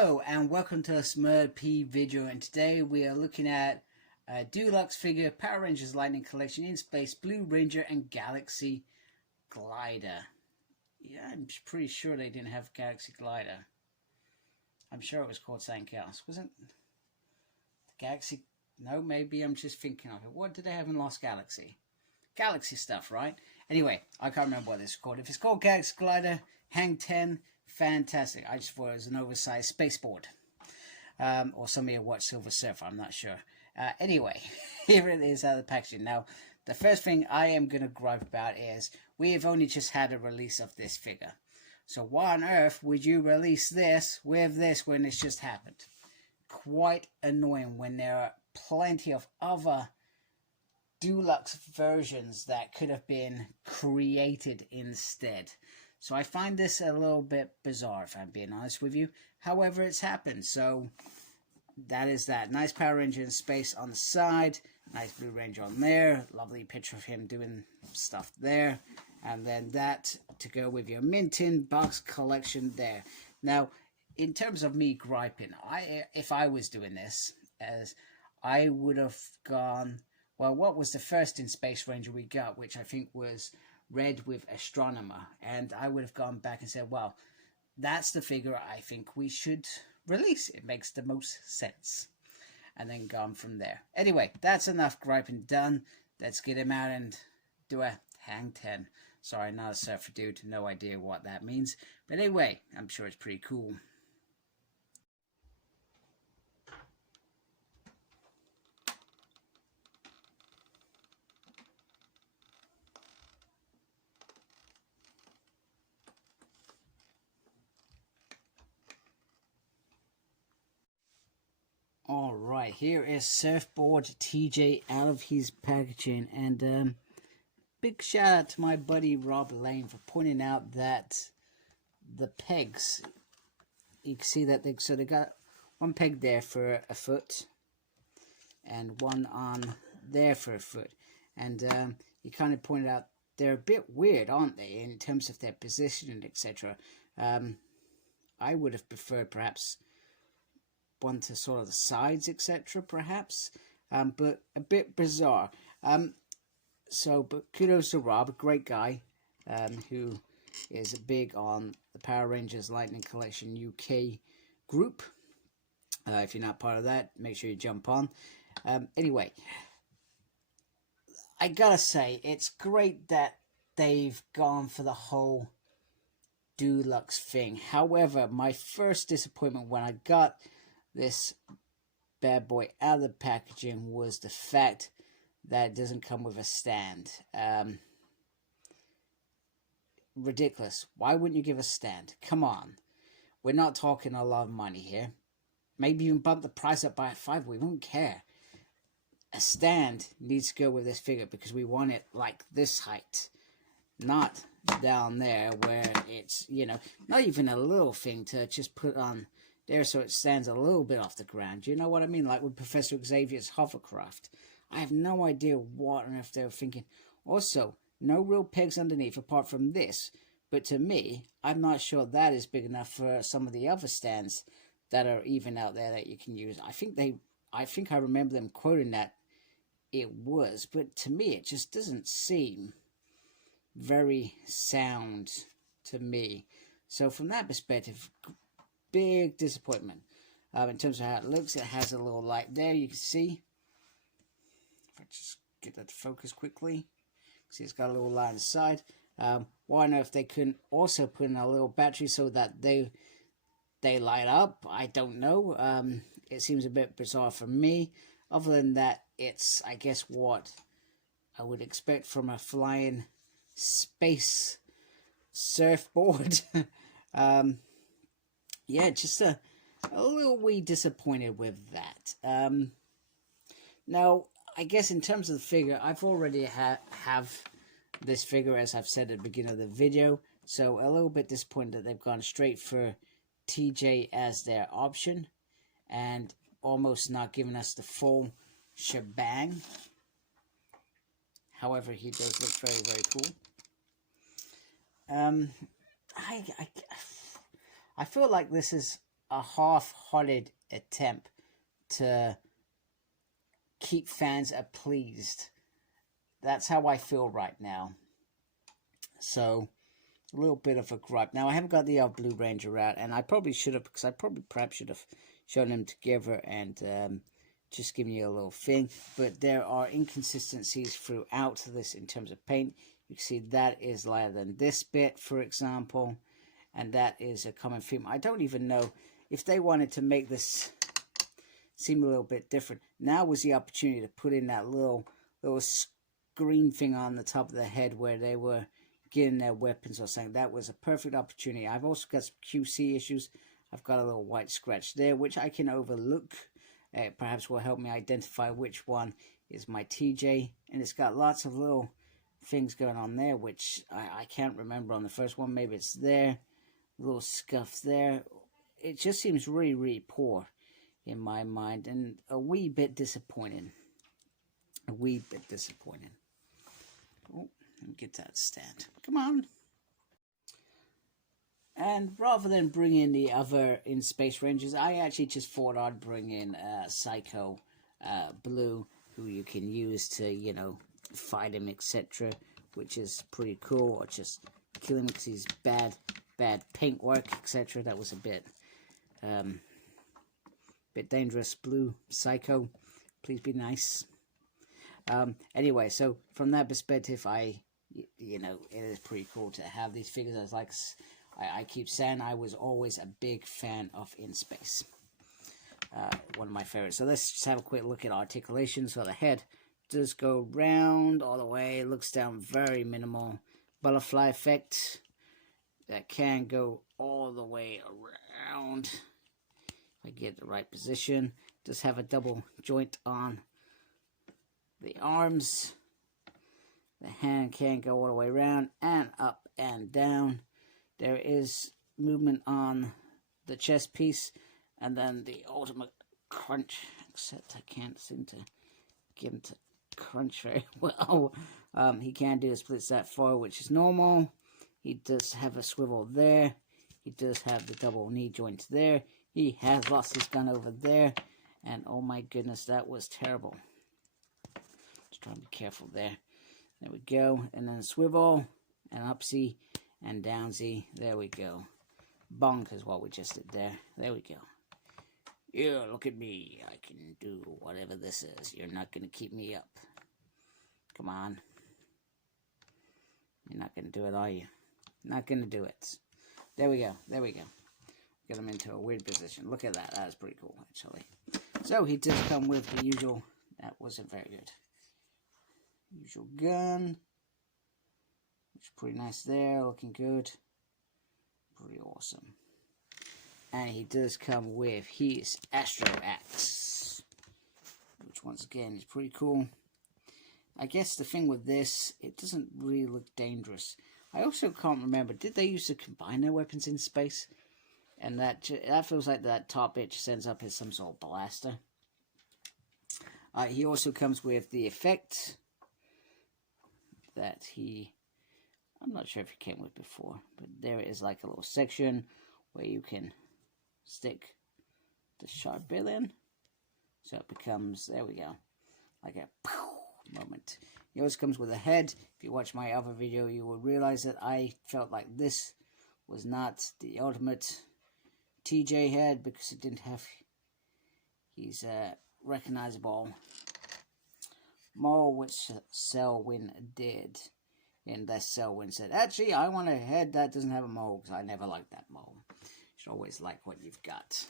Hello and welcome to a Smurd P video, and today we are looking at a Deluxe figure Power Rangers Lightning Collection in Space Blue Ranger and Galaxy Glider. Yeah, I'm pretty sure they didn't have Galaxy Glider. I'm sure it was called something else. Wasn't the Galaxy? No, maybe I'm just thinking of it. What did they have in Lost Galaxy? Galaxy stuff, right? Anyway, I can't remember what this is called. If it's called Galaxy Glider, Hang 10. Fantastic. I just thought it was an oversized spaceboard. Or somebody who watched Silver Surfer, I'm not sure. Anyway, here it is out of the packaging. Now, the first thing I am going to gripe about is we have only just had a release of this figure. So why on earth would you release this with this when it's just happened? Quite annoying when there are plenty of other Deluxe versions that could have been created instead. So I find this a little bit bizarre, if I'm being honest with you. However, it's happened. So that is that. Nice Power Ranger in space on the side. Nice Blue Ranger on there. Lovely picture of him doing stuff there. And then that to go with your Mintin box collection there. Now, in terms of me griping, if I was doing this, as I would have gone, well, what was the first in Space Ranger we got, which I think was Red with Astronomer, and I would have gone back and said, well, that's the figure I think we should release. It makes the most sense. And then gone from there. Anyway, that's enough griping done. Let's get him out and do a Hang 10. Sorry, not a surfer dude. No idea what that means. But anyway, I'm sure it's pretty cool. Alright, here is Surfboard TJ out of his packaging, and big shout out to my buddy Rob Lane for pointing out that the pegs, you can see that they got one peg there for a foot and one on there for a foot, and he kind of pointed out they're a bit weird, aren't they, in terms of their positioning, etc. I would have preferred perhaps one to sort of the sides, etc., perhaps, but a bit bizarre. But kudos to Rob, a great guy, who is big on the Power Rangers Lightning Collection UK group. If you're not part of that, make sure you jump on. Anyway, I gotta say, it's great that they've gone for the whole Deluxe thing. However, my first disappointment when I got this bad boy out of the packaging was the fact that it doesn't come with a stand. Ridiculous. Why wouldn't you give a stand? Come on. We're not talking a lot of money here. Maybe even bump the price up by $5. We won't care. A stand needs to go with this figure because we want it like this height. Not down there where it's, you know, not even a little thing to just put on there so it stands a little bit off the ground. You know what I mean? Like with Professor Xavier's hovercraft. I have no idea what on earth they were thinking. Also, no real pegs underneath apart from this. But to me, I'm not sure that is big enough for some of the other stands that are even out there that you can use. I think I remember them quoting that it was. But to me, it just doesn't seem very sound to me. So from that perspective, big disappointment. In terms of how it looks, it has a little light there, you can see. If I just get that to focus quickly, see it's got a little light on the side. Why not if they couldn't also put in a little battery so that they light up? I don't know. It seems a bit bizarre for me. Other than that, it's, I guess, what I would expect from a flying space surfboard. Yeah, just a little wee disappointed with that. Now, I guess in terms of the figure, I've already have this figure, as I've said at the beginning of the video. So a little bit disappointed that they've gone straight for TJ as their option. And almost not giving us the full shebang. However, he does look very, very cool. I feel like this is a half-hearted attempt to keep fans pleased. That's how I feel right now. So, a little bit of a gripe. Now, I haven't got the Blue Ranger out, and I probably should have, because I perhaps should have shown them together and just giving you a little thing. But there are inconsistencies throughout this in terms of paint. You can see that is lighter than this bit, for example, and that is a common theme. I don't even know if they wanted to make this seem a little bit different. Now was the opportunity to put in that little screen thing on the top of the head where they were getting their weapons or something. That was a perfect opportunity. I've also got some QC issues. I've got a little white scratch there, which I can overlook. Perhaps will help me identify which one is my TJ. And it's got lots of little things going on there, which I can't remember on the first one. Maybe it's there. A little scuff there. It just seems really, really poor in my mind. And a wee bit disappointing. A wee bit disappointing. Oh, let me get that stand. Come on. And rather than bring in the other in Space Rangers, I actually just thought I'd bring in Psycho Blue, who you can use to, you know, fight him, etc., which is pretty cool. Or just kill him because he's bad paint work, etc. That was a bit dangerous. Blue Psycho, please be nice. Anyway, so from that perspective, you know, it is pretty cool to have these figures. As like I keep saying, I was always a big fan of In Space. One of my favorites. So let's just have a quick look at articulation. So the head does go round all the way. It looks down very minimal. Butterfly effect. That can go all the way around. If I get the right position. Does have a double joint on the arms. The hand can go all the way around and up and down. There is movement on the chest piece, and then the ultimate crunch, except I can't seem to get him to crunch very well. He can do a split that far, which is normal. He does have a swivel there. He does have the double knee joints there. He has lost his gun over there, and oh my goodness, that was terrible. Just trying to be careful there. There we go, and then swivel, and upsy, and downsy. There we go. Bonk is what we just did there. There we go. Yeah, look at me. I can do whatever this is. You're not going to keep me up. Come on. You're not going to do it, are you? Not going to do it. There we go. There we go. Get him into a weird position. Look at that. That is pretty cool, actually. So he did come with the usual. That wasn't very good. Usual gun. Which is pretty nice there. Looking good. Pretty awesome. And he does come with his Astro Axe, which once again is pretty cool. I guess the thing with this, it doesn't really look dangerous. I also can't remember, did they used to combine their weapons in space? And that feels like that top bit just ends up as some sort of blaster. He also comes with the effect that I'm not sure if he came with before, but there is like a little section where you can stick the sharp bit in. So it becomes, there we go, like a pow moment. He also comes with a head. If you watch my other video, you will realize that I felt like this was not the ultimate TJ head because it didn't have his recognizable mole, which Selwyn did. And that Selwyn said, actually, I want a head that doesn't have a mole because I never liked that mole. You should always like what you've got.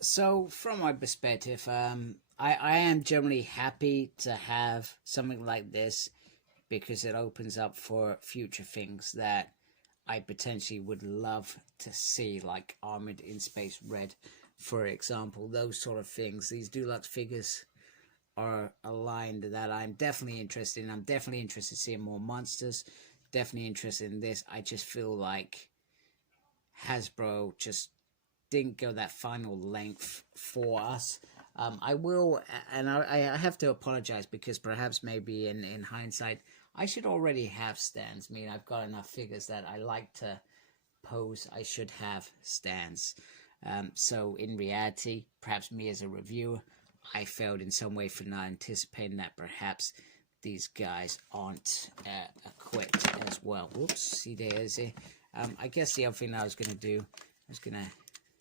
So, from my perspective, I am generally happy to have something like this because it opens up for future things that I potentially would love to see, like Armored in Space Red, for example. Those sort of things. These Deluxe figures are a line that I'm definitely interested in. I'm definitely interested in seeing more monsters. Definitely interested in this. I just feel like Hasbro just didn't go that final length for us. I will, and I have to apologize because perhaps maybe in hindsight, I should already have stands. I mean, I've got enough figures that I like to pose I should have stands. So in reality, perhaps me as a reviewer, I failed in some way for not anticipating that perhaps these guys aren't equipped as well. Whoops, see there's a... I guess the other thing that I was going to do, I was going to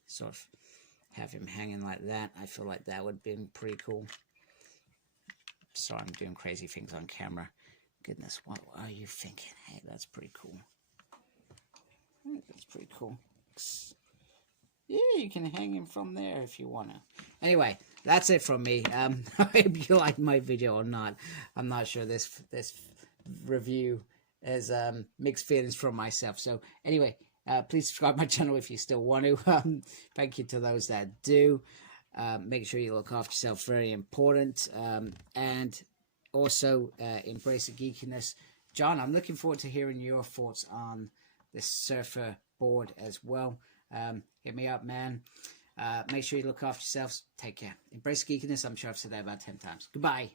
sort of have him hanging like that. I feel like that would have been pretty cool. Sorry, I'm doing crazy things on camera. Goodness, what are you thinking? Hey, that's pretty cool. That's pretty cool. Yeah, you can hang him from there if you want to. Anyway, that's it from me. I hope you like my video or not. I'm not sure. This review has mixed feelings from myself. So anyway, please subscribe to my channel if you still want to. Thank you to those that do. Make sure you look after yourself. Very important. And also embrace the geekiness. John, I'm looking forward to hearing your thoughts on this surfer board as well. Hit me up, man. Make sure you look after yourselves. Take care. Embrace geekiness. I'm sure I've said that about 10 times. Goodbye.